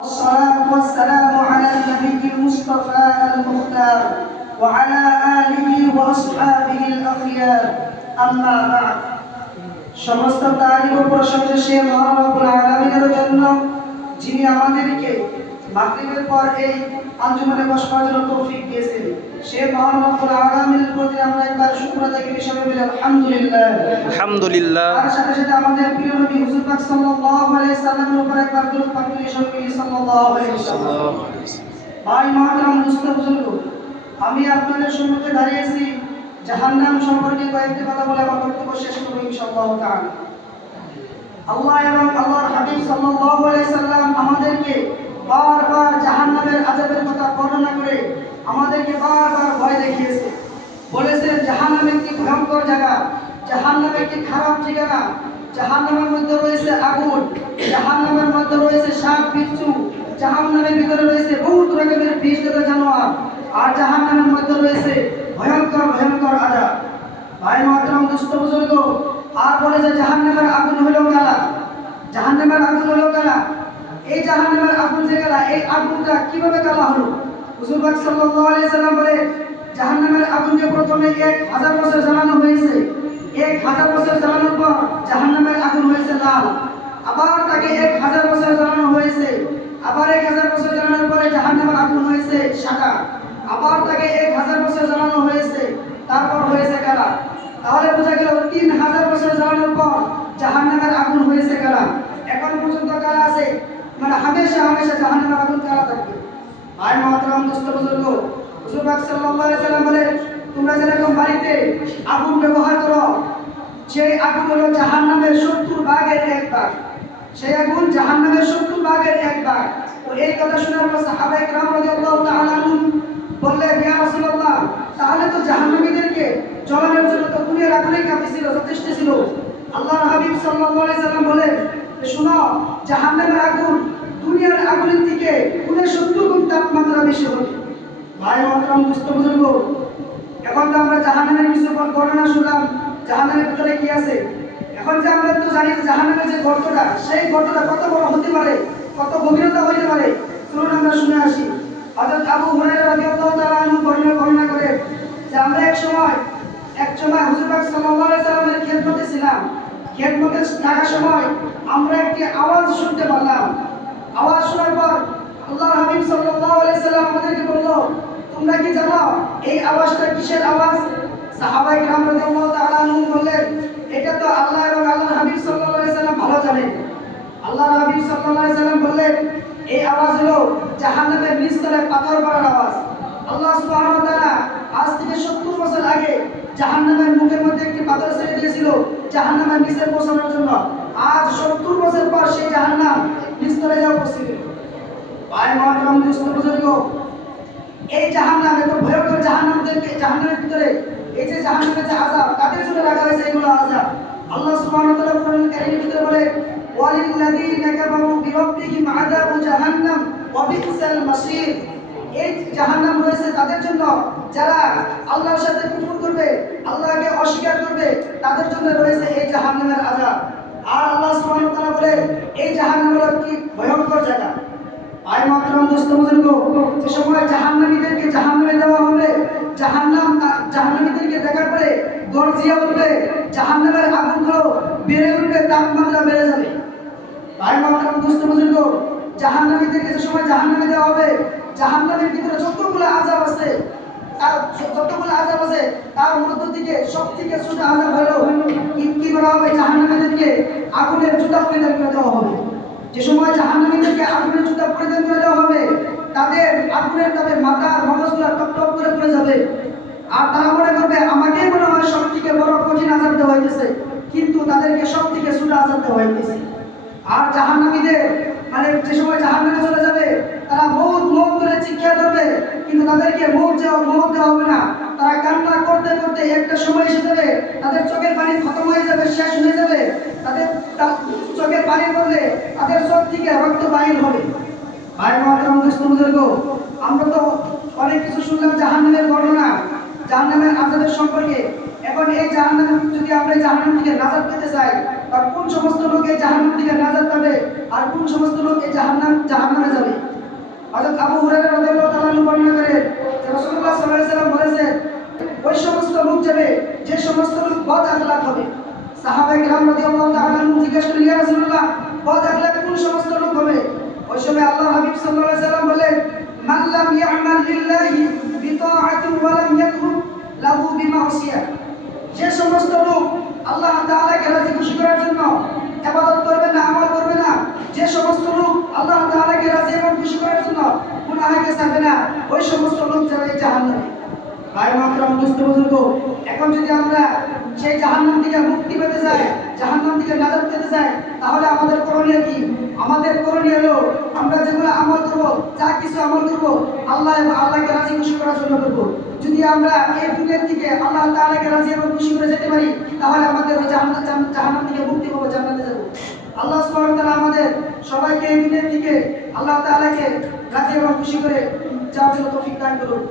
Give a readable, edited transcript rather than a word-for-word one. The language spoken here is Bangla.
الصلاة والسلام على النبي المصطفى المختار وعلى آله وأصحابه الأخيار أما بعد সমস্ত তারিফ ও প্রশংসা সে মহান রব্বুল আলামিনের জন্য যিনি আমাদেরকে মাগরিবের পর এই আঞ্জুমানে বসবার জন্য তৌফিক দিয়েছেন। সে মহান রব্বুল আলামিনের প্রতি আমরা একবার শুকর আদায় করি, সবাই বলি আলহামদুলিল্লাহ। আলহামদুলিল্লাহ। তার সাথে সাথে আমাদের প্রিয় নবী হুজুর পাক সাল্লাল্লাহু আলাইহি সাল্লামের উপর একবার দরুদ পাক করি, সবাই বলি সাল্লাল্লাহু আলাইহি ওয়াসাল্লাম। ভাই মহতরম দোস্ত বুজুর্গ, আমি আপনাদের সম্মুখে দাঁড়িয়েছি জাহান্নাম সম্পর্কে কয়েকটি কথা বলে আমার বক্তব্য শেষ করব ইনশাআল্লাহ তাআলা। আল্লাহ এবং আল্লাহর হাবিব সাল্লাল্লাহু আলাইহি সাল্লাম আমাদেরকে বারবার জাহান্নামের আযাবের কথা বর্ণনা করে আমাদেরকে বারবার ভয় দেখিয়েছে। বলেছেন জাহান্নাম একটি ভয়ঙ্কর জায়গা, জাহান্নাম একটি খারাপ ঠিকানা, জাহান্নামের মধ্যে রয়েছে আগুন, জাহান্নামের মধ্যে রয়েছে সাপ বিচ্ছু, জাহান্নামের ভিতরে রয়েছে বহুত রকমের বিষধর জানোয়ার, আর জাহান্নামের মধ্যে রয়েছে ভয়ঙ্কর ভয়ঙ্কর আযাব। ভাই মহতরম দোস্ত বুজুর্গ, আর বলেছে জাহান্নামের আগুন হলো কালা, জাহান্নামের আগুন হলো কালা। এই জাহান্নামের আগুন যে কালা, এই আগুনটা কিভাবে কালা হলো? হুজুর পাক সাল্লাল্লাহু আলাইহি সাল্লাম বলে জাহান্নামের আগুনকে প্রথমে 1000 বছর জ্বালানো হয়েছে, 1000 বছর জ্বালানোর পর জাহান্নামের আগুন হয়েছে লাল, আবার তাকে 1000 বছর জ্বালানো হয়েছে, আবার 1000 বছর জ্বালানোর পরে জাহান্নামের আগুন হয়েছে সাদা, আবার তাকে 1000 বছর জ্বালানো হয়েছে, তারপর হয়েছে কালা। তাহলে বোঝা গেল 3000 বছর জ্বালানোর পর জাহান্নামের আগুন হয়েছে কালা। এখন পর্যন্ত কালা আছে, মানে হামেশা হামেশা জাহান্নামের আগুন কালা থাকবে। ভাই মহতরম দোস্ত বুজুর্গ, হুজুর পাক সাল্লাল্লাহু আলাইহি সাল্লাম বলে তোমরা যেরকম বাড়িতে আগুন ব্যবহার করো, সেই আগুন হলো জাহান্নামের 70 ভাগের 1 ভাগ, সেই আগুন জাহান্নামের 70 ভাগের 1 ভাগ। তো এই কথা শোনার পর সাহাবায়ে কেরাম রাদিয়াল্লাহু তাআলা আনহুম বললেন ইয়া রাসূলুল্লাহ, তাহলে তো জাহান্নামীদেরকে জ্বালানোর জন্য তো দুনিয়ার আগুনই কাফি ছিল, যথেষ্ট ছিল। আল্লাহর হাবিব সাল্লাল্লাহু আলাইহি সাল্লাম বলেন শোনো, জাহান্নামের আগুন দুনিয়ার আগুনের থেকে 69 গুণ তাপমাত্রা বেশি হবে। ভাই মহতরম দোস্ত বুজুর্গ, এখন তো আমরা জাহান্নামের কিছু বর্ণনা শুনলাম, জাহান্নামের ভিতরে কি আছে। এখন যে আমরা তো জানি জাহান্নামের যে গর্তটা, সেই গর্তটা কত বড় হতে পারে, কত গভীরতা হতে পারে, চলুন আমরা শুনে আসি। হযরত আবু হুরায়রা রাদিয়াল্লাহু তাআলা আনহু বর্ণনা করে যে আমরা এক সময় হুজুর পাক সাল্লাল্লাহু আলাইহি সাল্লামের খেদমতে ছিলাম, খেদমতে থাকার সময় আমরা একটি আওয়াজ শুনতে পেলাম। আওয়াজ শোনার পর আল্লাহর হাবিব সাল্লাল্লাহু আলাইহি সাল্লাম আমাদেরকে বলল, তোমরা কি জানো এই আওয়াজটা কিসের আওয়াজ? সাহাবায়ে কেরাম রাদিয়াল্লাহু তাআলা আনহুম বললেন, এটা তো আল্লাহ এবং আল্লাহর হাবিব সাল্লাল্লাহু আলাইহি সাল্লাম ভালো জানেন। আল্লাহর হাবিব সাল্লাল্লাহু আলাইহি সাল্লাম বললেন, এই আওয়াজ হলো জাহান্নামের নিচতলে পাথর পড়ার আওয়াজ। আল্লাহ সুবহানাহু ওয়া তাআলা আজ থেকে 70 বছর আগে জাহান্নামের মুখের মধ্যে একটি পাথর ছেড়ে দিয়েছিল জাহান্নামের নিচে পৌঁছানোর জন্য। আজ 70 বছর পর সেই জাহান্নাম নিচতলে যাওয়া উপস্থিত। ভাই মহতরম দোস্ত বুজুর্গ, এই জাহান্নাম এত ভয়ঙ্কর, জাহান্নামের ভিতরে এই যে জাহান্নামের যে আযাব তাদের জন্য রাখা হয়েছে এগুলো আযাব। আল্লাহ সুবহানাহু ওয়া তাআলা কোরআন কারীমের ভিতরে বলে ওয়ালিল্লাযীনা কাফারু বিরাব্বিহিম আযাবু জাহান্নাম ওয়া বি'সাল মাসীর। এই জাহান্নাম রয়েছে তাদের জন্য যারা আল্লাহর সাথে কুফর করবে, আল্লাহকে অস্বীকার করবে, তাদের জন্য রয়েছে এই জাহান্নামের আযাব। আর আল্লাহ সুবহানাহু ওয়া তাআলা বলে এই জাহান্নাম হলো কি ভয়ঙ্কর জায়গা। ভাই মহতরম দোস্ত বুজুর্গ, যে সময় জাহান্নামীদেরকে জাহান্নামে দেওয়া হবে, জাহান্নামীদেরকে দেখার পরে গর্জিয়ে উঠবে, জাহান্নামের আগুনগুলো বেড়ে উঠবে, তাপমাত্রা বেড়ে যাবে। ভাই মহতরম দোস্ত বুজুর্গ, জাহান্নামীদেরকে যে সময় জাহান্নামে দেওয়া হবে, জাহান্নামের ভিতরে যতগুলো আযাব আছে, তার মধ্য থেকে সবথেকে ছোট আযাব হলো কি করা হবে, জাহান্নামীদেরকে আগুনের জুতা পরিধান করে দেওয়া হবে। যে সময় জাহান্নামীদেরকে আগুনের জুতা পরিধান করে দেওয়া হবে, তাদের আগুনের তাপে মাথার মগজগুলো টপটপ করে পড়ে যাবে, আর তারা মনে করবে আমাকে মনে হয় সব থেকে বড় কঠিন আযাব দেওয়া হইতেছে, কিন্তু তাদেরকে সব থেকে ছোট আযাব দেওয়া হইতেছে। আর জাহান্নামীদের মানে যে সময় জাহান্নামে চলে যাবে, তারা মৌত মৌত করে চিৎকার করবে, কিন্তু তাদেরকে মৌত দেওয়া হবে না। তারা কান্না করতে করতে একটা সময় এসে যাবে, তাদের চোখের পানি খতম হয়ে যাবে, শেষ হয়ে যাবে, তাদের চোখের পানি পড়লে তাদের চোখ থেকে রক্ত বাহির হবে। ভাই মহতরম দোস্ত বুজুর্গ, আমরা তো অনেক কিছু শুনলাম জাহান্নামের বর্ণনা, জাহান্নামের আযাবের সম্পর্কে। এখন এই জাহান্নাম যদি আমরা জাহান্নাম থেকে নাজাত পেতে চাই, বা কোন সমস্ত লোক এই জাহান্নাম থেকে নাজাত পাবে আর কোন সমস্ত লোক এই জাহান্নামে যাবে। হযরত আবু হুরায়রা রাদিয়াল্লাহু তাআলা বর্ণনা করেন যে রাসূলুল্লাহ সাল্লাল্লাহু আলাইহি ওয়াসাল্লাম বলেছেন, ওই সমস্ত লোক যাবে যে সমস্ত লোক বদ আখলাক হবে। সাহাবায়ে কিরাম রাদিয়াল্লাহু তাআলা জিজ্ঞাসা করলেন, ইয়া রাসূলুল্লাহ, বদ আখলাক কোন সমস্ত লোক হবে? ওই সময় আল্লাহর হাবিব সাল্লাল্লাহু আলাইহি ওয়াসাল্লাম বলেন, মান লাম ইয়ামাল লিল্লাহি বিতাআতিন ওয়া লাম ইয়াকরুব লাহু বিমাসিয়া। যে সমস্ত লোক আল্লাহ তাআলাকে রাজি খুশি করার জন্য ইবাদত করবে না, আমল করবে না, যে সমস্ত লোক আল্লাহ তাআলাকে রাজি এবং খুশি করার জন্য গুনাহকে ছাড়বে না, ওই সমস্ত লোক যাবে জাহান্নামে। ভাই মাতরম দুস্থ বুজুর্গ, এখন যদি আমরা সেই জাহান্নাম থেকে মুক্তি পেতে চাই, জাহান্নাম থেকে নাজাত পেতে চাই, তাহলে আমাদের করণীয় কি? আমাদের করণীয় হলো আমরা যেগুলো আমল করব, যা কিছু আমল করব, আল্লাহ এবং আল্লাহকে রাজি খুশি করার জন্য করব। যদি আমরা এই দুনিয়া থেকে আল্লাহ তাআলাকে রাজি এবং খুশি করে যেতে পারি, তাহলে আমাদের ওই জাহান্নাম থেকে মুক্তি পাবো, জান্নাতে যাব। আল্লাহ সুবহানাহু ওয়া তাআলা আমাদের সবাইকে এই দুনিয়া থেকে আল্লাহ তাআলাকে রাজি এবং খুশি করে যাওয়ার জন্য তৌফিক দান করুন।